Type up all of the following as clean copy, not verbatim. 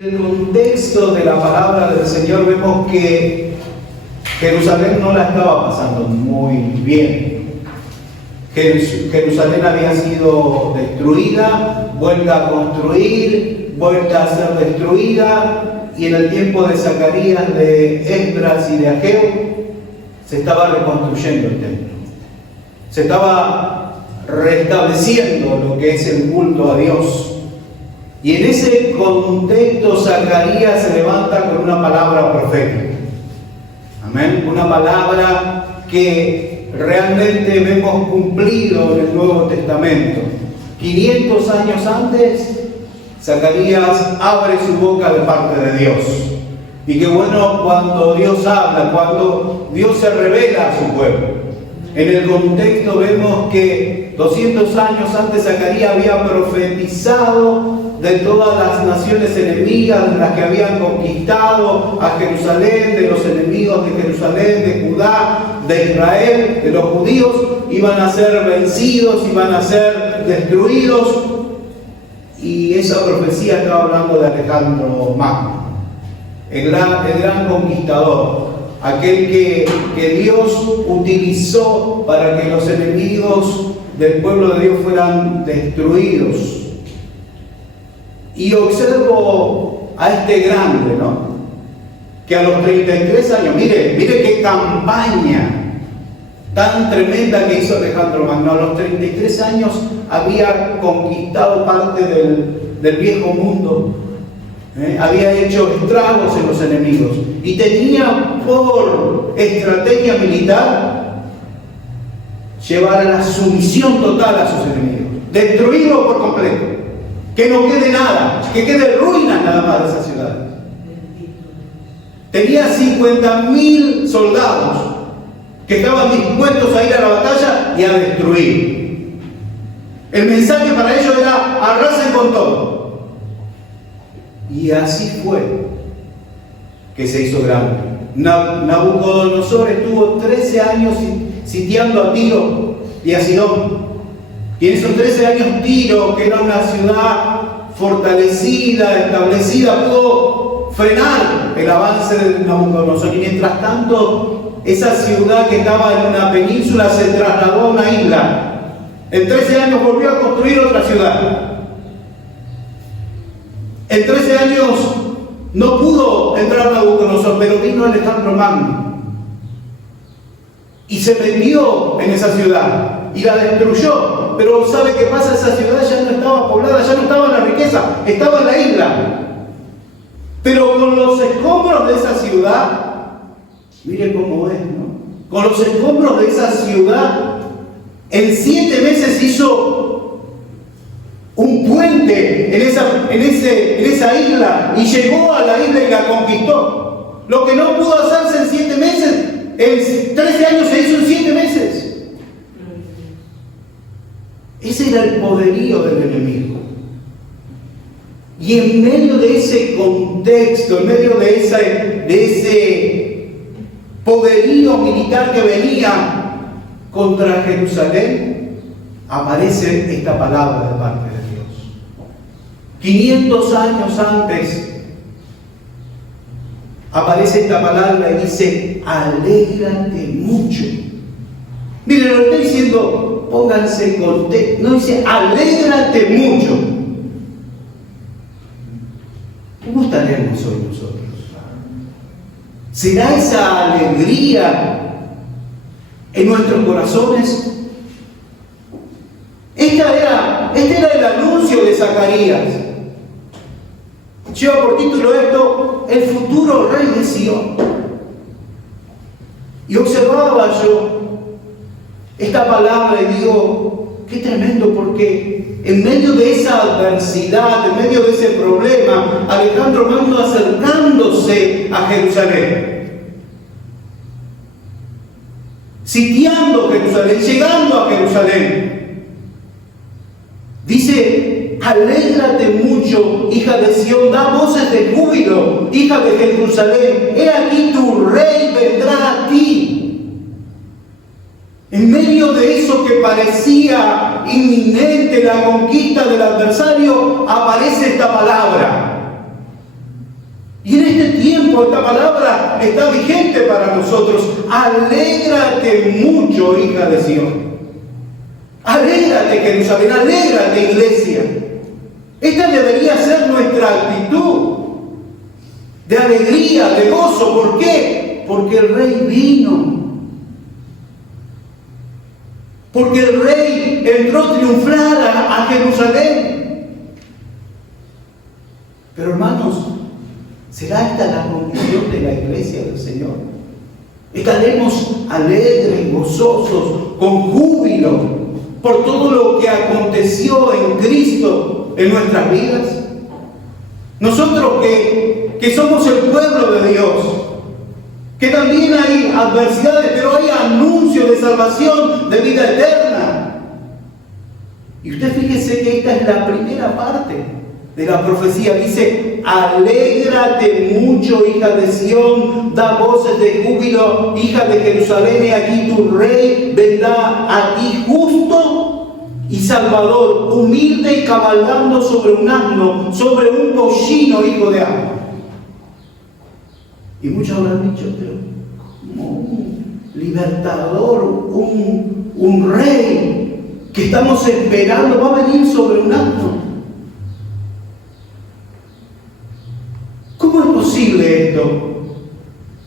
En el contexto de la palabra del Señor vemos que Jerusalén no la estaba pasando muy bien. Jerusalén había sido destruida, vuelta a construir, vuelta a ser destruida, y en el tiempo de Zacarías, de Esdras y de Ageo se estaba reconstruyendo el templo. Se estaba restableciendo lo que es el culto a Dios. Y en ese contexto Zacarías se levanta con una palabra profética. Amén. Una palabra que realmente vemos cumplido en el Nuevo Testamento. 500 años antes, Zacarías abre su boca de parte de Dios. Y qué bueno cuando Dios habla, cuando Dios se revela a su pueblo. En el contexto vemos que 200 años antes Zacarías había profetizado de todas las naciones enemigas, de las que habían conquistado a Jerusalén, de los enemigos de Jerusalén, de Judá, de Israel, de los judíos, iban a ser vencidos, iban a ser destruidos. Y esa profecía estaba hablando de Alejandro Magno, el gran conquistador, aquel que Dios utilizó para que los enemigos del pueblo de Dios fueran destruidos. Y observo a este grande, ¿no? Que a los 33 años, mire qué campaña tan tremenda que hizo Alejandro Magno. A los 33 años había conquistado parte del viejo mundo. Había hecho estragos en los enemigos. Y tenía por estrategia militar llevar a la sumisión total a sus enemigos. Destruirlos por completo. Que no quede nada, que quede ruina nada más de esa ciudad. Tenía 50.000 soldados que estaban dispuestos a ir a la batalla y a destruir. El mensaje para ellos era: arrasen con todo. Y así fue que se hizo grande. Nabucodonosor estuvo 13 años sitiando a Tiro y a Sidón. Y en esos 13 años Tiro, que era una ciudad fortalecida, establecida, pudo frenar el avance de Nabucodonosor. Y mientras tanto, esa ciudad que estaba en una península se trasladó a una isla. En 13 años volvió a construir otra ciudad. En 13 años no pudo entrar Nabucodonosor, pero vino Alejandro Magno y se metió en esa ciudad y la destruyó. Pero ¿sabe qué pasa? Esa ciudad ya no estaba poblada, ya no estaba en la riqueza, estaba en la isla. Pero con los escombros de esa ciudad, mire cómo es, ¿no? Con los escombros de esa ciudad, en 7 meses hizo un puente en esa isla y llegó a la isla y la conquistó. Lo que no pudo hacerse en 7 meses, en 13 años se hizo en 7 meses. Ese era el poderío del enemigo. Y en medio de ese contexto, en medio de ese poderío militar que venía contra Jerusalén, aparece esta palabra de parte de Dios. 500 años antes aparece esta palabra y dice: alégrate mucho. Miren, lo estoy diciendo, pónganse en contexto. No dice alégrate mucho. ¿Cómo estaremos hoy nosotros? ¿Será esa alegría en nuestros corazones? Este era el anuncio de Zacarías. Lleva por título esto: el futuro rey de Sion. Y observaba yo esta palabra y digo, qué tremendo, porque en medio de esa adversidad, en medio de ese problema, Alejandro Magno acercándose a Jerusalén, sitiando Jerusalén, llegando a Jerusalén, dice: alégrate mucho, hija de Sión, da voces de júbilo, hija de Jerusalén, he aquí tu rey vendrá a ti. En medio de eso que parecía inminente, la conquista del adversario, aparece esta palabra: Y en este tiempo esta palabra está vigente para nosotros. Alégrate mucho, hija de Sión. Alégrate, Jerusalén, alégrate, iglesia. Esta debería ser nuestra actitud de alegría, de gozo. ¿Por qué? Porque el Rey vino. Porque el Rey entró a triunfar a Jerusalén. Pero hermanos, ¿será esta la condición de la iglesia del Señor? ¿Estaremos alegres, gozosos, con júbilo por todo lo que aconteció en Cristo en nuestras vidas? Nosotros que somos el pueblo de Dios, que también hay adversidades, pero hay anuncios de salvación, de vida eterna. Y usted fíjese que esta es la primera parte de la profecía. Dice: alégrate mucho, hija de Sión, da voces de júbilo, hija de Jerusalén, he aquí tu rey vendrá a ti justo y salvador, humilde y cabalgando sobre un asno, sobre un pollino, hijo de agua. Y muchos habrán dicho, pero como un libertador, un rey que estamos esperando, va a venir sobre un asno. ¿Cómo es posible esto?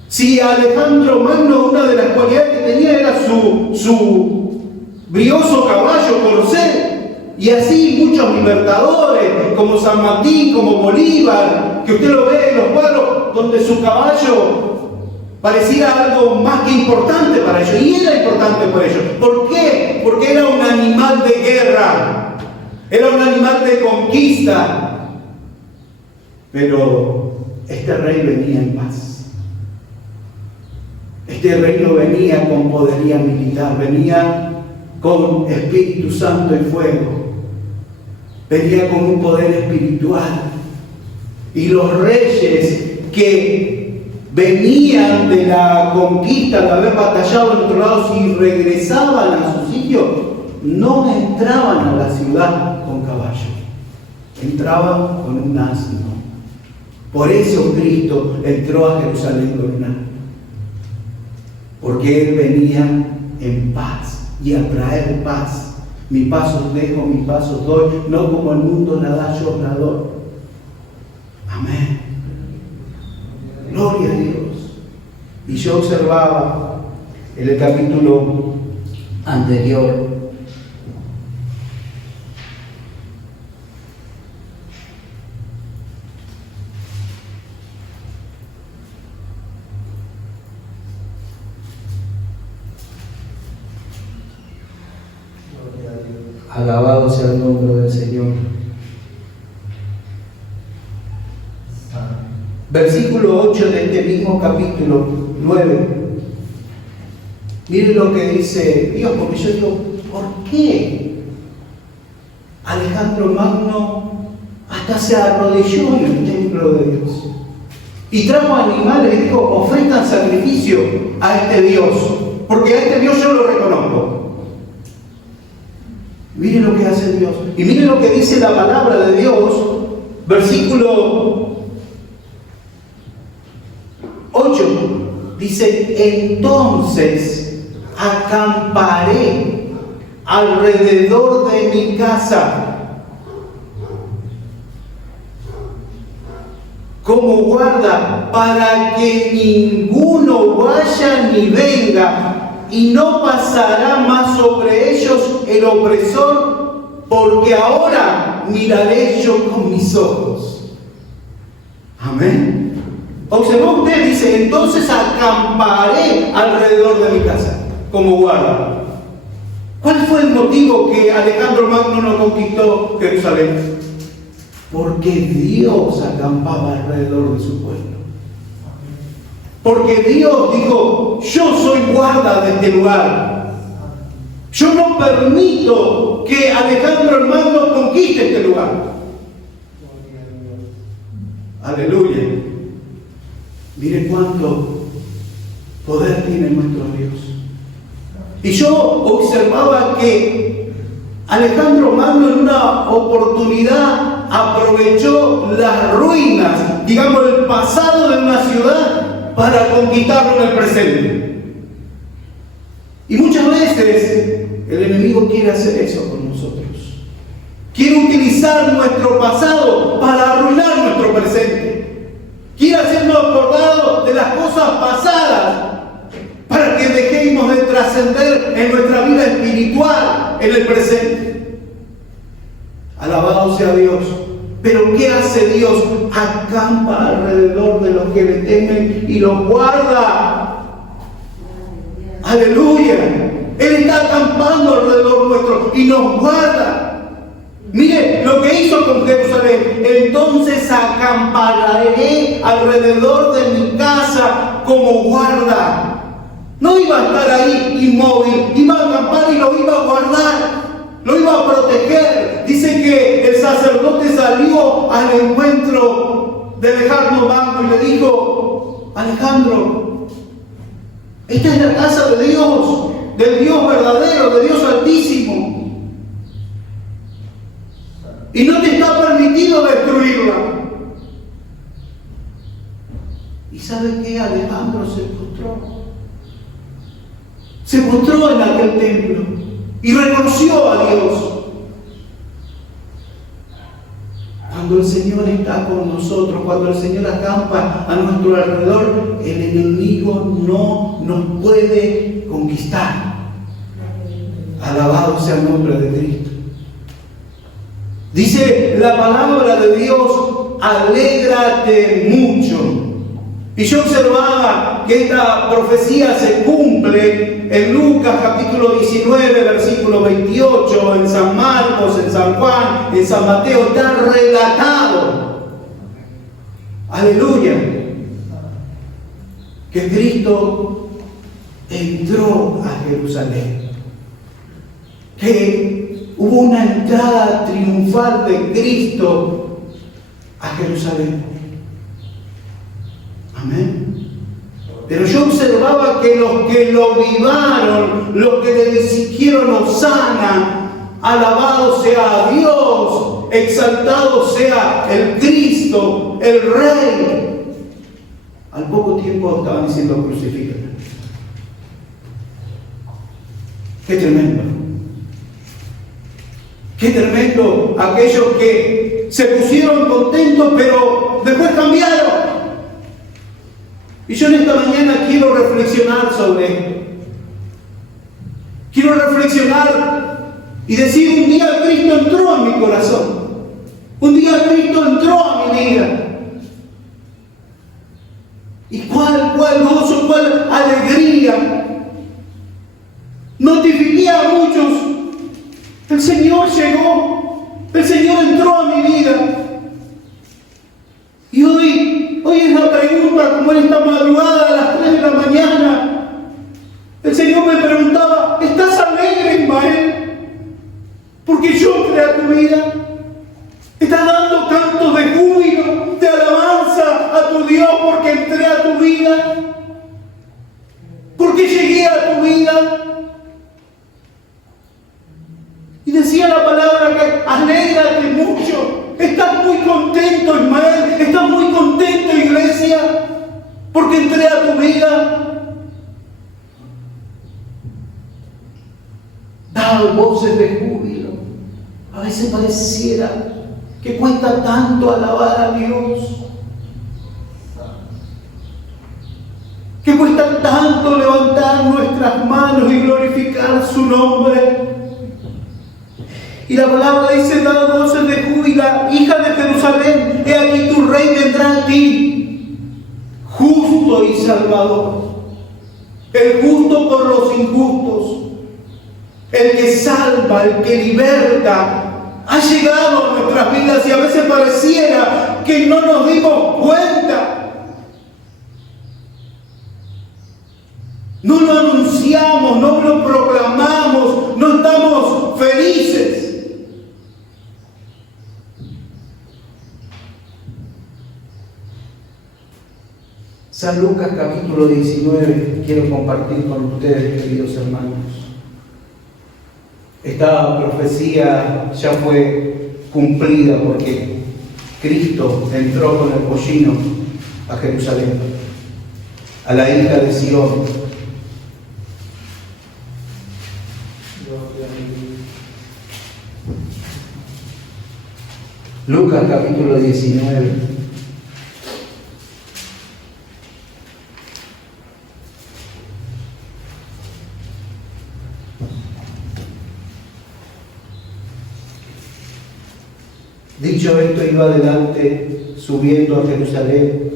Si Alejandro Magno, una de las cualidades que tenía era su brioso caballo corcel, y así muchos libertadores, como San Martín, como Bolívar, que usted lo ve en los cuadros, donde su caballo pareciera algo más que importante para ellos, y era importante para ellos. ¿Por qué? Porque era un animal de guerra, era un animal de conquista. Pero este rey venía en paz. Este rey no venía con podería militar, venía con Espíritu Santo y fuego. Venía con un poder espiritual. Y los reyes que venían de la conquista, de haber batallado en otro lado, si regresaban a su sitio, no entraban a la ciudad con caballo, entraban con un asno. Por eso Cristo entró a Jerusalén con un asno, porque Él venía en paz y a traer paz. Mi paso os dejo, mi paso os doy, no como el mundo la da, yo la doy. Amén. Gloria a Dios. Y yo observaba en el capítulo anterior alabado sea el nombre del Señor. Versículo 8 de este mismo capítulo 9. Miren lo que dice Dios, porque yo digo, ¿por qué Alejandro Magno hasta se arrodilló en el templo de Dios y trajo animales y dijo, ofrezcan sacrificio a este Dios, porque a este Dios yo lo reconozco? Miren lo que hace Dios. Y miren lo que dice la palabra de Dios. Versículo 8. Dice, entonces acamparé alrededor de mi casa como guarda para que ninguno vaya ni venga, y no pasará más sobre ellos el opresor, porque ahora miraré yo con mis ojos. Amén. Observó usted, dice, entonces acamparé alrededor de mi casa como guarda. ¿Cuál fue el motivo que Alejandro Magno no conquistó Jerusalén? Porque Dios acampaba alrededor de su pueblo. Porque Dios dijo, yo soy guarda de este lugar. Yo no permito que Alejandro Magno conquiste este lugar. Aleluya. Mire cuánto poder tiene nuestro Dios. Y yo observaba que Alejandro Magno en una oportunidad aprovechó las ruinas, digamos el pasado de una ciudad, para conquistarlo en el presente. Y muchas veces el enemigo quiere hacer eso con nosotros. Quiere utilizar nuestro pasado para arruinar nuestro presente. Quiere hacernos acordar de las cosas pasadas para que dejemos de trascender en nuestra vida espiritual en el presente. Alabado sea Dios. Pero ¿qué hace Dios? Acampa alrededor de los que le temen y los guarda. Aleluya. Él está acampando alrededor nuestro y nos guarda. Mire lo que hizo con Jerusalén. Entonces acamparé alrededor de mi casa como guarda. No iba a estar ahí inmóvil, iba a acampar y lo iba a guardar, lo iba a proteger. Dice que el sacerdote salió al encuentro de Alejandro Magno y le dijo: Alejandro, esta es la casa de Dios, del Dios verdadero, de Dios altísimo. Y no te está permitido destruirla. ¿Y sabe qué? Alejandro se postró. Se postró en aquel templo y reconoció a Dios. Cuando el Señor está con nosotros, cuando el Señor acampa a nuestro alrededor, el enemigo no nos puede conquistar. Alabado sea el nombre de Cristo. Dice la palabra de Dios: alégrate mucho. Y yo observaba que esta profecía se cumple en Lucas capítulo 19, versículo 28, en San Marcos, en San Juan, en San Mateo, está relatado. Aleluya. Que Cristo entró a Jerusalén. Que hubo una entrada triunfal de Cristo a Jerusalén. Amén. Pero yo observaba que los que lo vivaron, los que le dijeron hosana, alabado sea Dios, exaltado sea el Cristo, el Rey, al poco tiempo estaban diciendo: crucifícate. Qué tremendo. Qué tremendo aquellos que se pusieron contentos pero después cambiaron. Y yo en esta mañana quiero reflexionar sobre esto. Quiero reflexionar y decir: un día Cristo entró en mi corazón. Un día Cristo entró a mi vida. ¿Y cuál gozo, cuál alegría? Notifiqué a muchos: el Señor llegó, el Señor entró a mi vida. Y hoy es la pregunta, como en esta madrugada a las 3 de la mañana, el Señor me preguntaba: ¿estás alegre, Ismael? Porque yo entré a tu vida. ¿Estás dando cantos de júbilo, de alabanza a tu Dios porque entré a tu vida? ¿Porque llegué a tu vida? Y decía la palabra que alégrate mucho. Estás muy contento, Ismael. Estás muy contento, iglesia, porque entré a tu vida. Da voces de júbilo. A veces pareciera que cuesta tanto alabar a Dios, que cuesta tanto levantar nuestras manos y glorificar su nombre. Y la palabra dice: da voces de júbilo, hija de Jerusalén, he aquí tu rey vendrá a ti, justo y salvador, el justo por los injustos, el que salva, el que liberta. Ha llegado a nuestras vidas y a veces pareciera que no nos dimos cuenta. No lo anunciamos, no lo proclamamos, no estamos felices. San Lucas capítulo 19, quiero compartir con ustedes, queridos hermanos. Esta profecía ya fue cumplida porque Cristo entró con el pollino a Jerusalén, a la hija de Sion. Lucas capítulo 19. Dicho esto, iba adelante, subiendo a Jerusalén,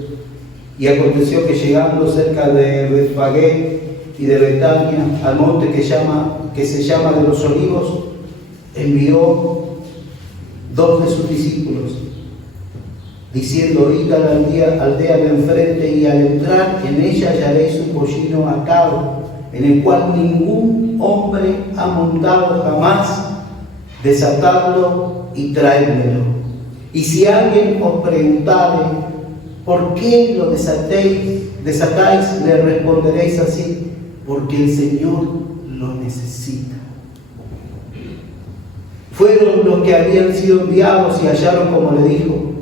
y aconteció que llegando cerca de Betfagé y de Betania, al monte que se llama de los Olivos, envió 2 de sus discípulos, diciendo: id a la aldea de enfrente, y al entrar en ella hallaréis un pollino atado, en el cual ningún hombre ha montado jamás. Desatadlo y traédmelo. Y si alguien os preguntare: ¿por qué lo desatáis? Le responderéis así: porque el Señor lo necesita. Fueron los que habían sido enviados y hallaron como le dijo.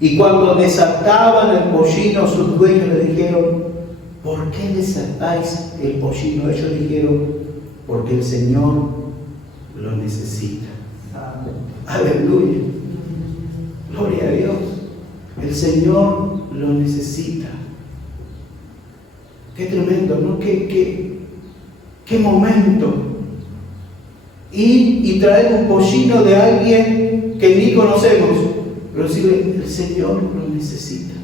Y cuando desataban el pollino, sus dueños le dijeron: ¿por qué desatáis el pollino? Ellos dijeron: porque el Señor lo necesita. Aleluya. Gloria a Dios. El Señor lo necesita. Qué tremendo, ¿no? Qué momento. Ir y traer un pollino de alguien que ni conocemos, pero decirle: el Señor lo necesita.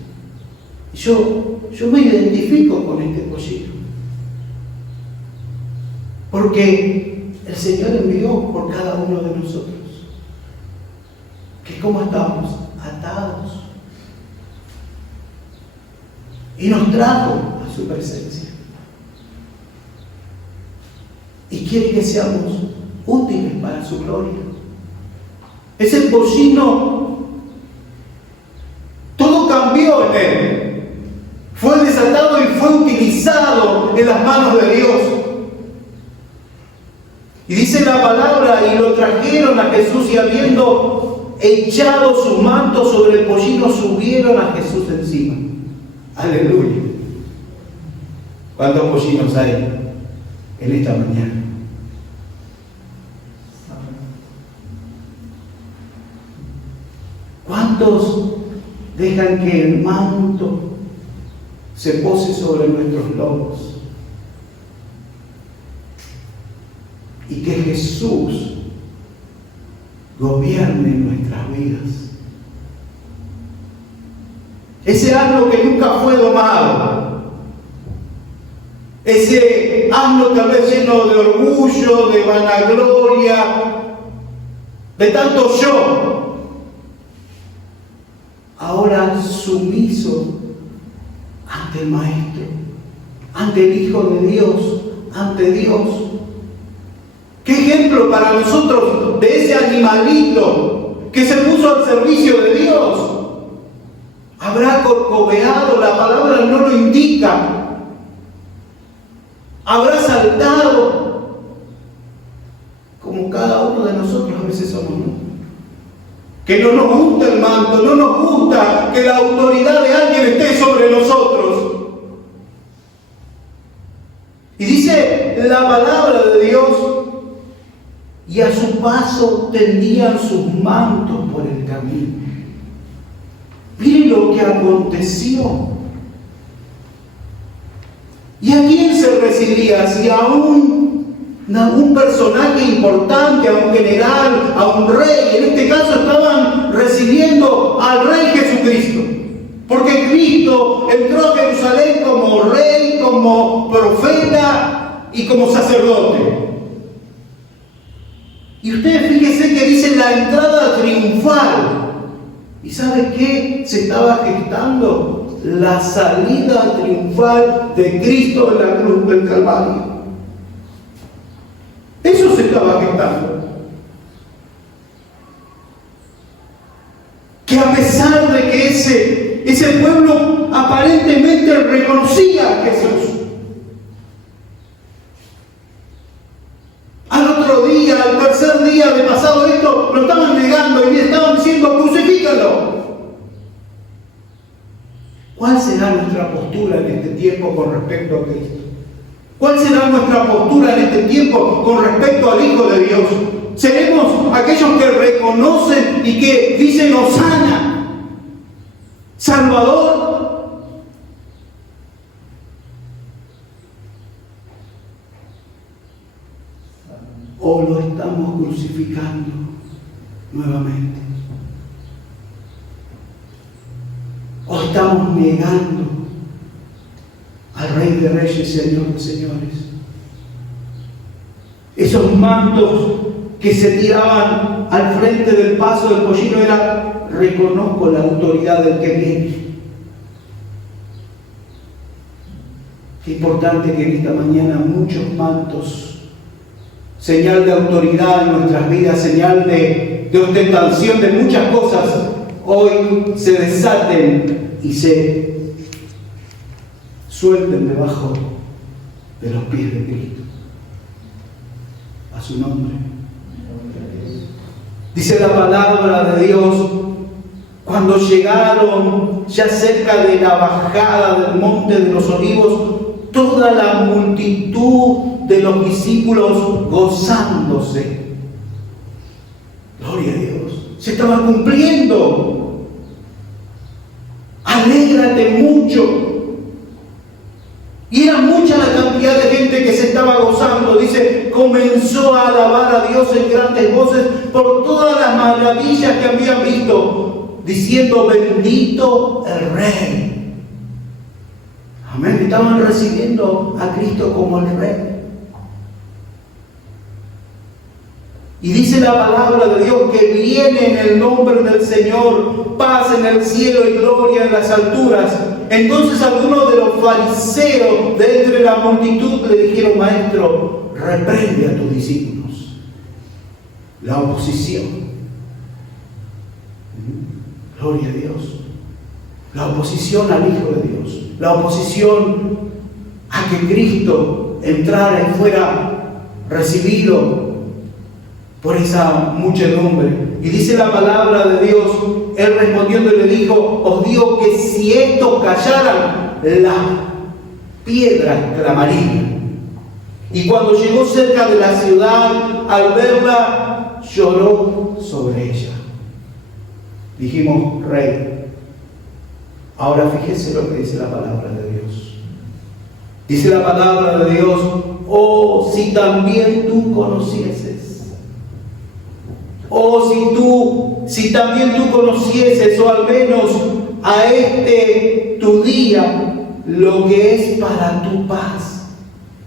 Yo me identifico con este pollino, porque el Señor envió por cada uno de nosotros. Que cómo estamos atados, y nos trajo a su presencia, y quiere que seamos útiles para su gloria. Ese pollino, todo cambió en él, fue desatado y fue utilizado en las manos de Dios. Y dice la palabra: y lo trajeron a Jesús, y habiendo echado sus mantos sobre el pollino, subieron a Jesús encima. Aleluya. ¿Cuántos pollinos hay en esta mañana? ¿Cuántos dejan que el manto se pose sobre nuestros lomos y que Jesús gobierne nuestras vidas? Ese asno que nunca fue domado, ese asno tal vez lleno de orgullo, de vanagloria, de tanto yo, ahora sumiso ante el Maestro, ante el Hijo de Dios, ante Dios. ¿Qué ejemplo para nosotros de ese animalito que se puso al servicio de Dios? Habrá corcoveado, la palabra no lo indica. Habrá saltado, como cada uno de nosotros a veces somos, ¿no? Que no nos gusta el manto, no nos gusta que la autoridad de alguien esté sobre nosotros. Y dice la palabra de Dios: y a su paso tendían sus mantos por el camino. Miren lo que aconteció. ¿Y a quién se recibía? Si a un personaje importante, a un general, a un rey. En este caso estaban recibiendo al Rey Jesucristo, porque Cristo entró a Jerusalén como rey, como profeta y como sacerdote. Y ustedes fíjense que dice la entrada triunfal. ¿Y sabe qué se estaba gestando? La salida triunfal de Cristo de la cruz del Calvario. Eso se estaba gestando. Que a pesar de que ese pueblo aparentemente reconocía a Jesús, al otro día, al tercer día de pasado esto, lo estaban negando y le estaban diciendo: crucifícalo. ¿Cuál será nuestra postura en este tiempo con respecto a Cristo? ¿Cuál será nuestra postura en este tiempo con respecto al Hijo de Dios? ¿Seremos aquellos que reconocen y que dicen Hosana, Salvador? ¿O lo estamos crucificando nuevamente? ¿O estamos negando al Rey de Reyes y Señor de Señores? Esos mantos que se tiraban al frente del paso del pollino era: reconozco la autoridad del que viene. Qué importante que en esta mañana muchos mantos, señal de autoridad en nuestras vidas, señal de ostentación de muchas cosas, hoy se desaten y se suelten debajo de los pies de Cristo. A su nombre. Dice la palabra de Dios, cuando llegaron ya cerca de la bajada del monte de los olivos, toda la multitud de los discípulos gozándose. Gloria a Dios. Se estaba cumpliendo. Alégrate mucho. Y era mucha la cantidad de gente que se estaba gozando. Dice, comenzó a alabar a Dios en grandes voces por todas las maravillas que habían visto, diciendo: bendito el Rey. Amén. Estaban recibiendo a Cristo como el Rey. Y dice la palabra de Dios que viene en el nombre del Señor, paz en el cielo y gloria en las alturas. Entonces algunos de los fariseos de entre la multitud le dijeron: Maestro, reprende a tus discípulos. La oposición. Gloria a Dios. La oposición al Hijo de Dios. La oposición a que Cristo entrara y fuera recibido por esa muchedumbre. Y dice la palabra de Dios, él respondiendo le dijo: os digo que si estos callaran, las piedras clamarían. Y cuando llegó cerca de la ciudad, al verla, lloró sobre ella. Dijimos: Rey. Ahora fíjese lo que dice la palabra de Dios. Dice la palabra de Dios: oh, si también tú conocieses. Oh, si también tú conocieses, o al menos a tu día, lo que es para tu paz,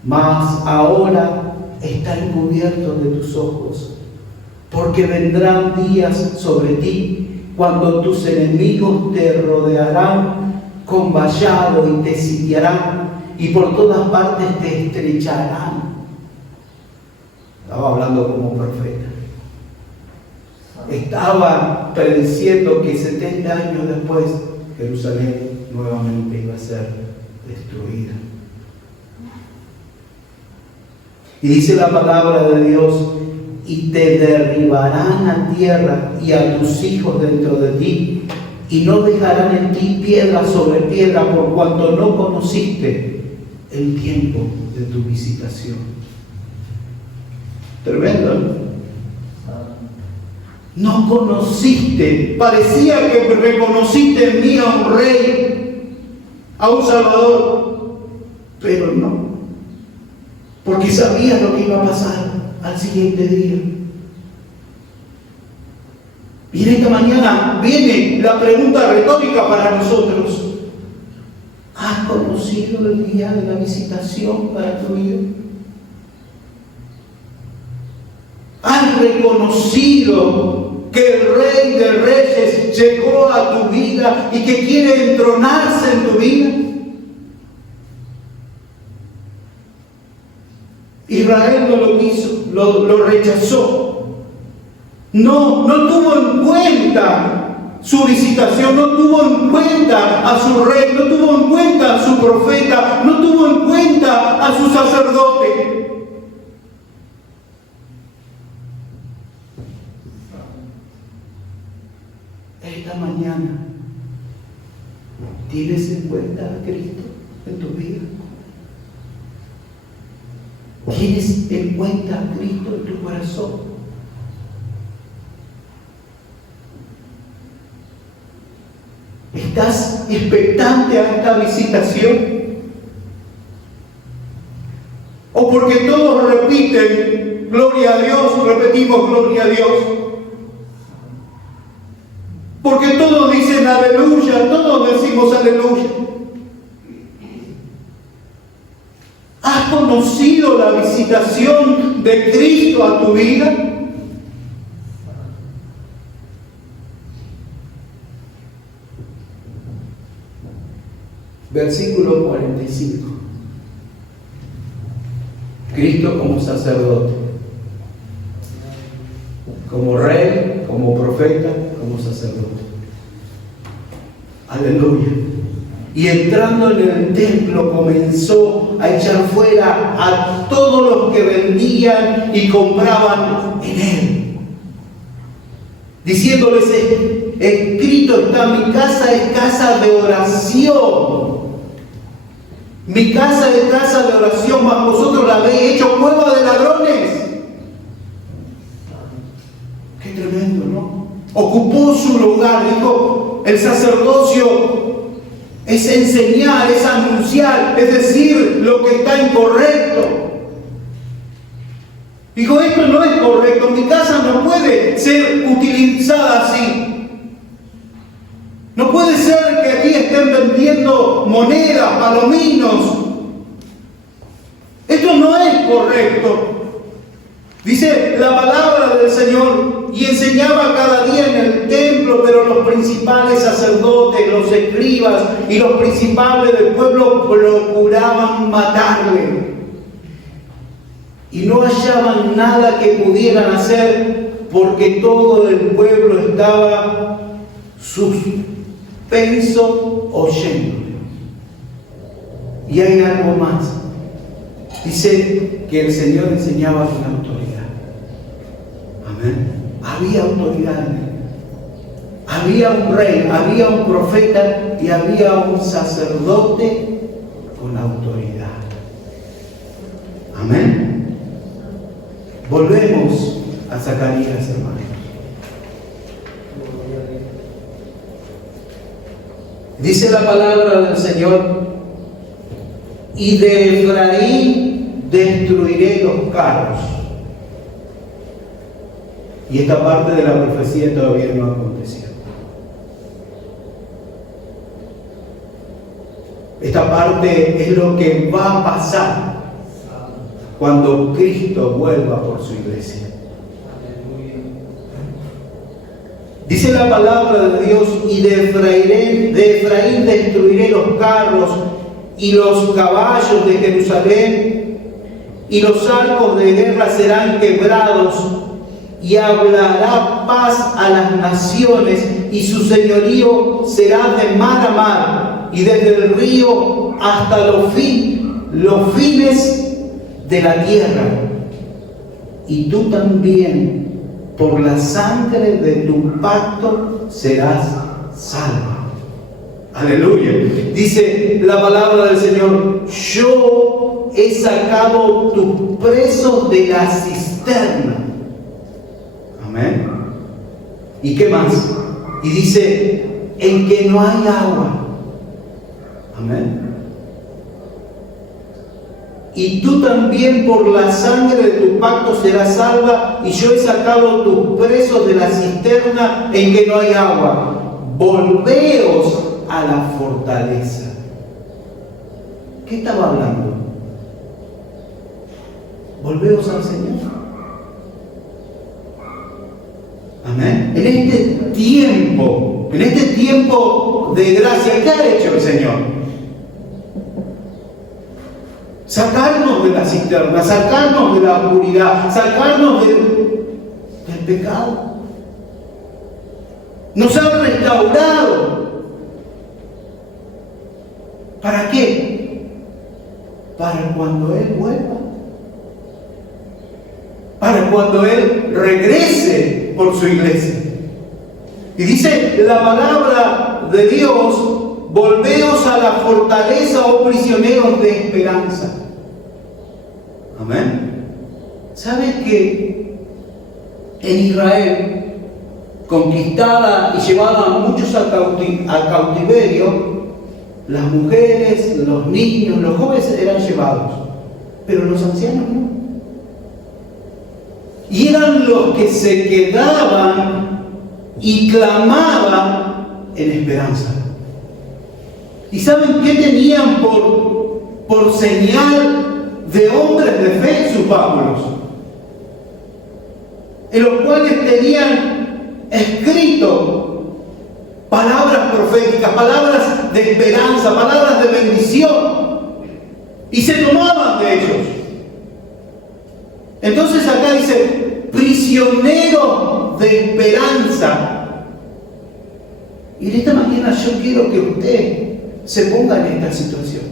mas ahora está encubierto de tus ojos, porque vendrán días sobre ti cuando tus enemigos te rodearán con vallado y te sitiarán, y por todas partes te estrecharán. Estaba hablando como profeta. Estaba prediciendo que 70 años después Jerusalén nuevamente iba a ser destruida. Y dice la palabra de Dios: y te derribarán a tierra y a tus hijos dentro de ti, y no dejarán en ti piedra sobre piedra, por cuanto no conociste el tiempo de tu visitación. Tremendo, ¿no? No conociste, parecía que reconociste en mí a un Rey, a un Salvador, pero no, porque sabías lo que iba a pasar al siguiente día. Y en esta mañana viene la pregunta retórica para nosotros: ¿has conocido el día de la visitación para tu vida? ¿Has reconocido que el Rey de Reyes llegó a tu vida y que quiere entronarse en tu vida? Israel no lo quiso, lo rechazó. No tuvo en cuenta su visitación, no tuvo en cuenta a su rey, no tuvo en cuenta a su profeta, no tuvo en cuenta a su sacerdote. Esta mañana ¿Tienes en cuenta a Cristo en tu vida? ¿Tienes en cuenta a Cristo en tu corazón? ¿Estás expectante a esta visitación? ¿O porque todos repiten gloria a Dios, repetimos gloria a Dios? Porque todos dicen aleluya, todos decimos aleluya. ¿Has conocido la visitación de Cristo a tu vida? Versículo 45. Cristo como sacerdote, como rey, como profeta, como sacerdote. Aleluya. Y entrando en el templo comenzó a echar fuera a todos los que vendían y compraban en él, diciéndoles: escrito está, mi casa es casa de oración. Mi casa es casa de oración, mas vosotros la habéis hecho cueva de ladrones. Qué tremendo, ¿no? Ocupó su lugar, dijo: el sacerdocio es enseñar, es anunciar, es decir lo que está incorrecto. Dijo: esto no es correcto, mi casa no puede ser utilizada así. No puede ser que aquí estén vendiendo monedas, palominos. Esto no es correcto. Dice la palabra del Señor: y enseñaba cada día en el templo, pero los principales sacerdotes, los escribas y los principales del pueblo procuraban matarle. Y no hallaban nada que pudieran hacer, porque todo el pueblo estaba suspenso oyéndole. Y hay algo más. Dice que el Señor enseñaba con autoridad. Amén. Había autoridad en él. Había un rey, había un profeta y había un sacerdote con autoridad. Amén. Volvemos a Zacarías, hermanos. Dice la palabra del Señor: y de Efraín destruiré los carros. Y esta parte de la profecía todavía no aconteció. Esta parte es lo que va a pasar cuando Cristo vuelva por su iglesia. Dice la palabra de Dios: y de Efraín destruiré los carros y los caballos de Jerusalén, y los arcos de guerra serán quebrados, y hablará paz a las naciones, y su señorío será de mar a mar, y desde el río hasta los fines de la tierra. Y tú también, por la sangre de tu pacto, serás salvo. Aleluya. Dice la palabra del Señor: yo he sacado tus presos de la cisterna. Amén. ¿Y qué más? Y dice: en que no hay agua. Amén. Y tú también, por la sangre de tu pacto, serás salva, y yo he sacado tus presos de la cisterna en que no hay agua. Volveos a la fortaleza. ¿Qué estaba hablando? Volveos al Señor. Amén. En este tiempo de gracia, ¿qué ha hecho el Señor? Sacarnos de la cisterna, sacarnos de la oscuridad, sacarnos del pecado. Nos ha restaurado. ¿Para qué? Para cuando Él vuelva. Para cuando Él regrese por su iglesia. Y dice la palabra de Dios volveos a la fortaleza, oh prisioneros de esperanza. Amén. ¿Sabes que en Israel, conquistada y llevada a muchos al cautiverio, las mujeres, los niños, los jóvenes eran llevados, pero los ancianos no? Y eran los que se quedaban y clamaban en esperanza. ¿Y saben qué tenían por señal de hombres de fe? Sus báculos, en los cuales tenían escrito palabras proféticas, palabras de esperanza, palabras de bendición, y se tomaban de ellos. Entonces acá dice, prisionero de esperanza. Y en esta mañana yo quiero que usted se ponga en esta situación.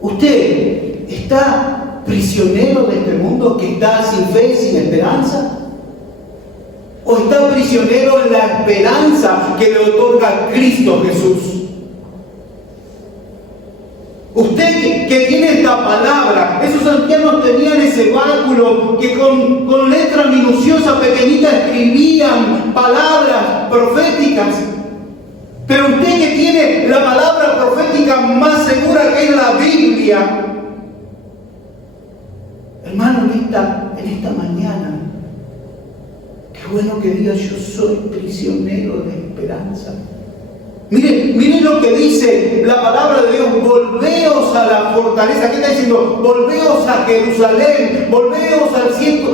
¿Usted está prisionero de este mundo que está sin fe y sin esperanza? ¿O está prisionero en la esperanza que le otorga Cristo Jesús? Usted que tiene esta palabra, esos ancianos tenían ese báculo que con letra minuciosa, pequeñita, escribían palabras proféticas. Pero usted que tiene la palabra profética más segura, que es la Biblia, hermano, en esta mañana, qué bueno que diga, yo soy prisionero de esperanza. Miren lo que dice la palabra de Dios: volveos a la fortaleza. ¿Qué está diciendo? Volveos a Jerusalén, volveos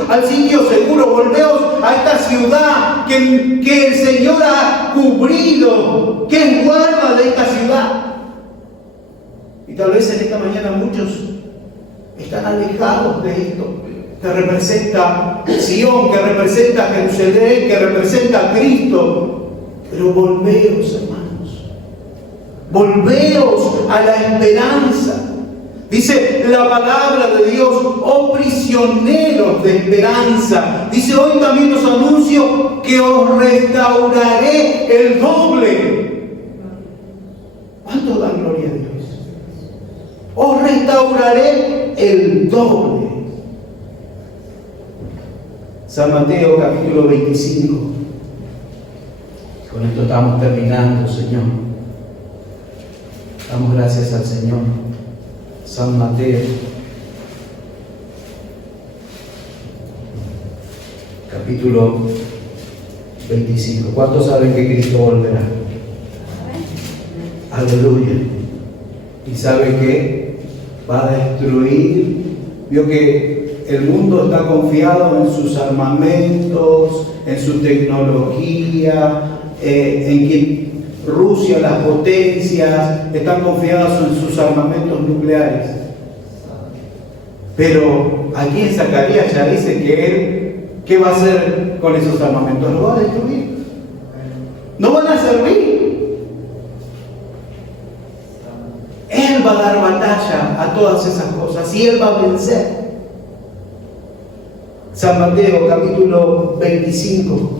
al sitio seguro, volveos a esta ciudad que el Señor ha cubrido, que es guarda de esta ciudad. Y tal vez en esta mañana muchos están alejados de esto, que representa Sion, que representa Jerusalén, que representa a Cristo. Pero volveos, hermanos. Volveos a la esperanza. Dice la palabra de Dios, oh prisioneros de esperanza. Dice, hoy también os anuncio que os restauraré el doble. ¿Cuánto dan gloria a Dios? Os restauraré el doble. San Mateo capítulo 25. Con esto estamos terminando, Señor. Damos gracias al Señor. San Mateo, capítulo 25. ¿Cuántos saben que Cristo volverá? Aleluya. Y sabe que va a destruir. Vio que el mundo está confiado en sus armamentos, en su tecnología, en que Rusia, las potencias, están confiadas en sus armamentos nucleares. Pero aquí en Zacarías ya dice que él, ¿qué va a hacer con esos armamentos? Los va a destruir. No van a servir. Él va a dar batalla a todas esas cosas y él va a vencer. San Mateo capítulo 25.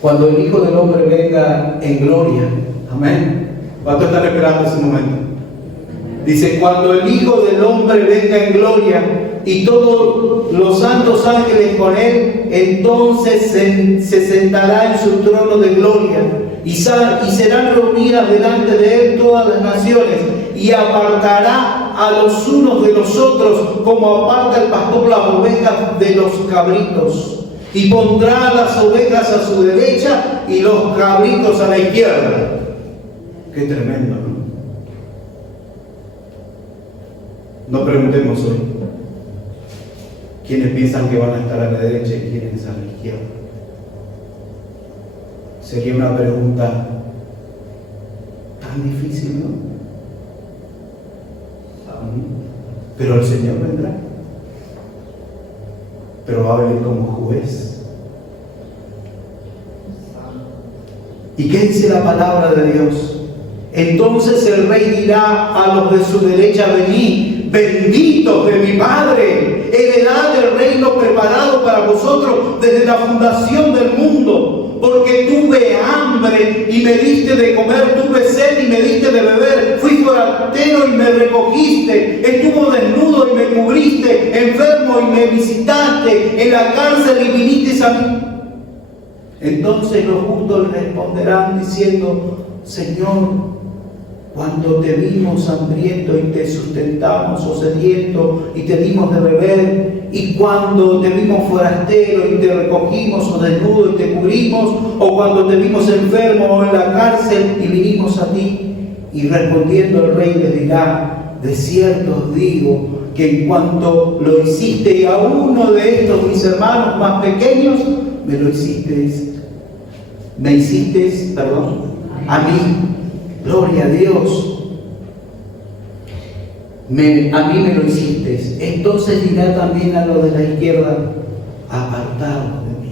Cuando el Hijo del Hombre venga en gloria. Amén. ¿Cuántos están esperando ese momento? Dice, cuando el Hijo del Hombre venga en gloria y todos los santos ángeles con él, entonces se sentará en su trono de gloria y serán reunidas delante de él todas las naciones, y apartará a los unos de los otros como aparta el pastor las ovejas de los cabritos. Y pondrá las ovejas a su derecha y los cabritos a la izquierda. Qué tremendo, ¿no? No preguntemos hoy quiénes piensan que van a estar a la derecha y quiénes a la izquierda. Sería una pregunta tan difícil, ¿no? Pero el Señor vendrá. Pero va a venir como juez. ¿Y qué dice la palabra de Dios? Entonces el rey dirá a los de su derecha: venid, benditos de mi Padre, heredad del reino preparado para vosotros desde la fundación del mundo, porque y me diste de comer, tuve sed y me diste de beber, fui forastero y me recogiste, estuve desnudo y me cubriste, enfermo y me visitaste, en la cárcel y viniste a mí. Entonces los justos le responderán diciendo: Señor, cuando te vimos hambriento y te sustentamos, o sediento y te dimos de beber, y cuando te vimos forastero y te recogimos, o desnudo y te cubrimos, o cuando te vimos enfermo o en la cárcel y vinimos a ti. Y respondiendo el rey les dirá: de cierto os digo que en cuanto lo hiciste a uno de estos mis hermanos más pequeños, me hicisteis a mí. Gloria a Dios. A mí me lo hicisteis. Entonces dirá también a los de la izquierda: apartaos de mí,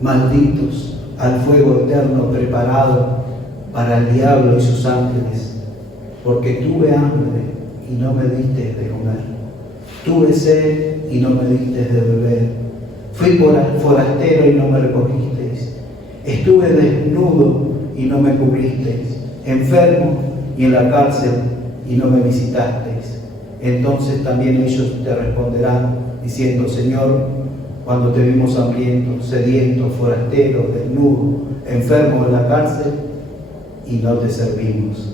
malditos, al fuego eterno preparado para el diablo y sus ángeles, porque tuve hambre y no me disteis de comer, tuve sed y no me disteis de beber, fui forastero y no me recogisteis, estuve desnudo y no me cubristeis, enfermo y en la cárcel y no me visitasteis. Entonces también ellos te responderán diciendo: Señor, cuando te vimos hambriento, sediento, forastero, desnudo, enfermo en la cárcel y no te servimos.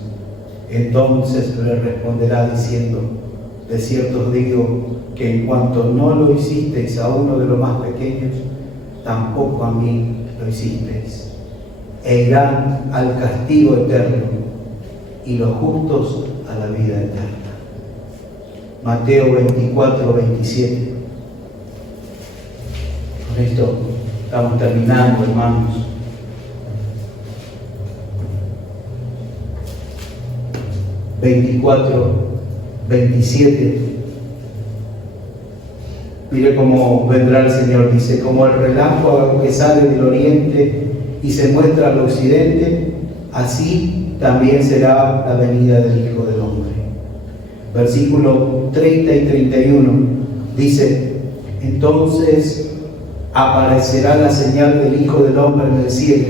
Entonces le responderá diciendo: de cierto os digo que en cuanto no lo hicisteis a uno de los más pequeños, tampoco a mí lo hicisteis. E irán al castigo eterno y los justos a la vida eterna. Mateo 24, 27. Con esto estamos terminando, hermanos. (24:27). Mire cómo vendrá el Señor. Dice: como el relámpago que sale del oriente y se muestra al occidente, así también será la venida del Hijo del Hombre. Versículo 30 y 31 dice: entonces aparecerá la señal del Hijo del Hombre en el cielo,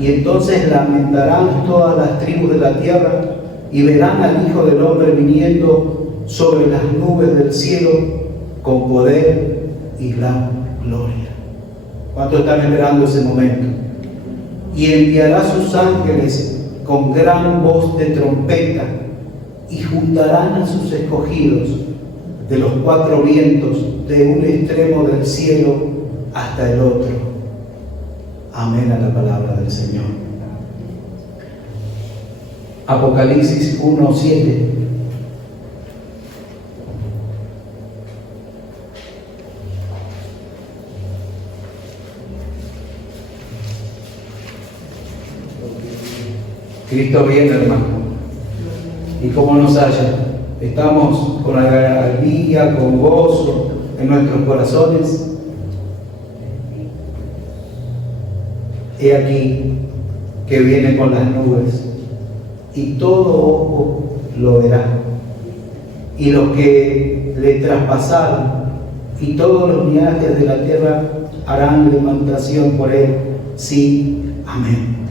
y entonces lamentarán todas las tribus de la tierra, y verán al Hijo del Hombre viniendo sobre las nubes del cielo con poder y gran gloria. ¿Cuántos están esperando ese momento? Y enviará sus ángeles con gran voz de trompeta, y juntarán a sus escogidos de los cuatro vientos, de un extremo del cielo hasta el otro. Amén a la palabra del Señor. Apocalipsis 1:7. Cristo viene, hermano. ¿Y cómo nos halla? Estamos con alegría, con gozo en nuestros corazones. He aquí que viene con las nubes, y todo ojo lo verá, y los que le traspasaron, y todos los linajes de la tierra harán lamentación por él. Sí, amén.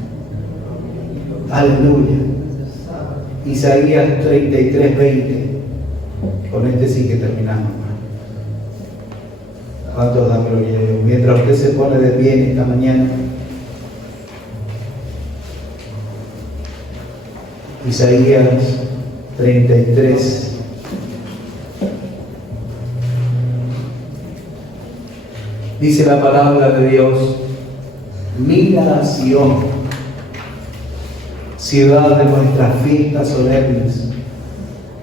Aleluya. Isaías 33:20. Con este sí que terminamos. ¿Cuántos dan gloria a Dios? Mientras usted se pone de pie en esta mañana, Isaías 33. Dice la palabra de Dios: mira a Sión, ciudad de nuestras fiestas solemnes.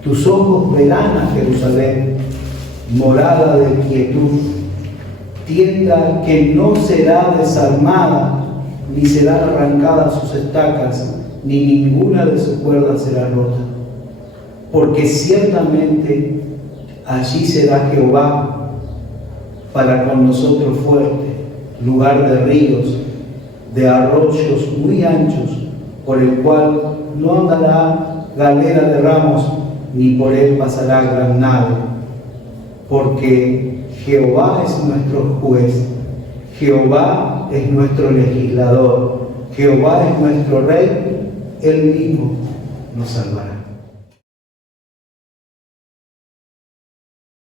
Tus ojos verán a Jerusalén, morada de quietud, tienda que no será desarmada, ni serán arrancadas sus estacas, ni ninguna de sus cuerdas será rota. Porque ciertamente allí será Jehová para con nosotros fuerte, lugar de ríos, de arroyos muy anchos, por el cual no andará galera de ramos, ni por él pasará gran nave. Porque Jehová es nuestro juez, Jehová es nuestro legislador, Jehová es nuestro rey, Él mismo nos salvará.